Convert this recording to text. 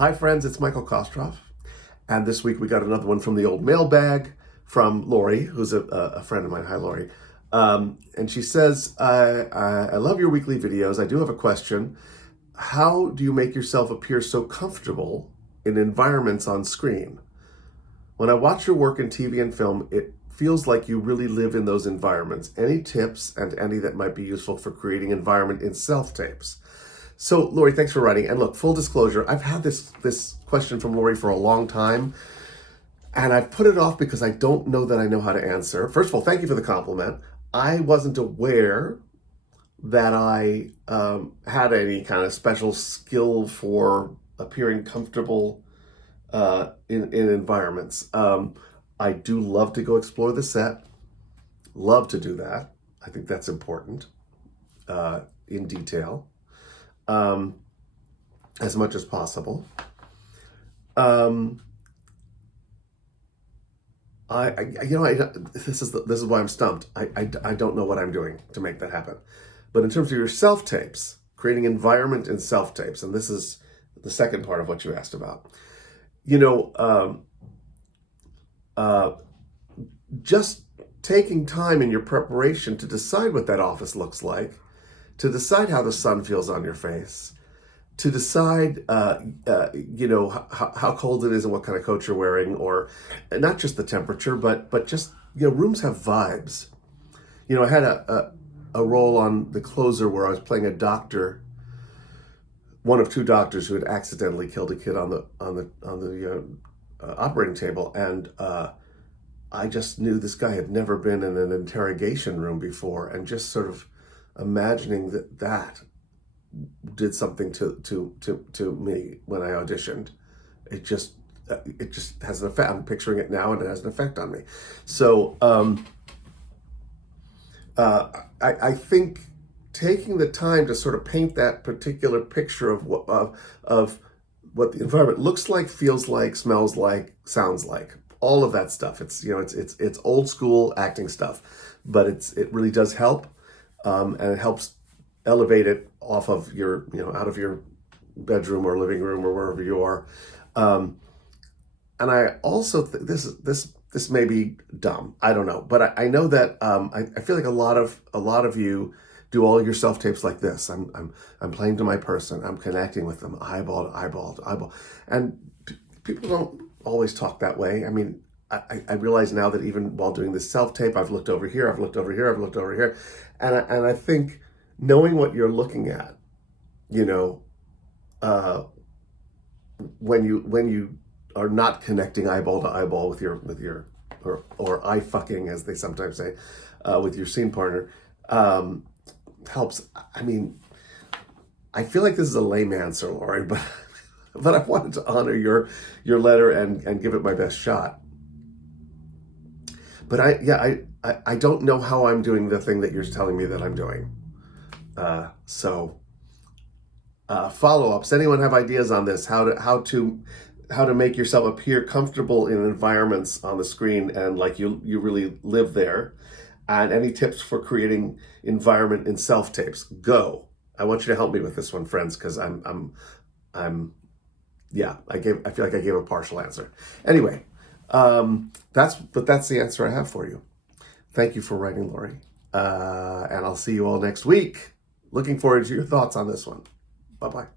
Hi friends, it's Michael Kostroff, and this week we got another one from the old mailbag from Lori, who's a friend of mine. Hi Lori. And she says, I love your weekly videos. I do have a question. How do you make yourself appear so comfortable in environments on screen? When I watch your work in TV and film, it feels like you really live in those environments. Any tips, and any that might be useful for creating environment in self-tapes? So, Lori, thanks for writing. And look, full disclosure, I've had this question from Lori for a long time, and I've put it off because I don't know that I know how to answer. First of all, thank you for the compliment. I wasn't aware that I had any kind of special skill for appearing comfortable in environments. I do love to go explore the set. Love to do that. I think that's important in detail. As much as possible. This is why I'm stumped. I don't know what I'm doing to make that happen. But in terms of your self-tapes, creating environment in self-tapes, and this is the second part of what you asked about. Just taking time in your preparation to decide what that office looks like, to decide how the sun feels on your face, to decide, how cold it is and what kind of coat you're wearing, or not just the temperature, but just, rooms have vibes. I had a role on The Closer where I was playing a doctor, one of two doctors who had accidentally killed a kid on the operating table, and I just knew this guy had never been in an interrogation room before, and just sort of imagining that did something to me when I auditioned. It just has an effect. I'm picturing it now, and it has an effect on me. So I think taking the time to sort of paint that particular picture of what the environment looks like, feels like, smells like, sounds like, all of that stuff. It's old school acting stuff, but it really does help. And it helps elevate it off of your, out of your bedroom or living room or wherever you are. And I also this may be dumb. I don't know, but I know that I feel like a lot of you do all your self tapes like this. I'm playing to my person. I'm connecting with them, eyeball to eyeball to eyeball, and people don't always talk that way. I mean, I realize now that even while doing this self-tape, I've looked over here, I've looked over here, I've looked over here. And I think knowing what you're looking at, when you are not connecting eyeball to eyeball with your or eye fucking, as they sometimes say, with your scene partner, helps. I mean, I feel like this is a lame answer, Lori, but I wanted to honor your letter and give it my best shot. But I don't know how I'm doing the thing that you're telling me that I'm doing. Follow-ups. Anyone have ideas on this? How to make yourself appear comfortable in environments on the screen and like you really live there? And any tips for creating environment in self-tapes? Go. I want you to help me with this one, friends, because I feel like I gave a partial answer. Anyway, that's the answer I have for you. Thank you for writing, Lori. And I'll see you all next week. Looking forward to your thoughts on this one. Bye-bye.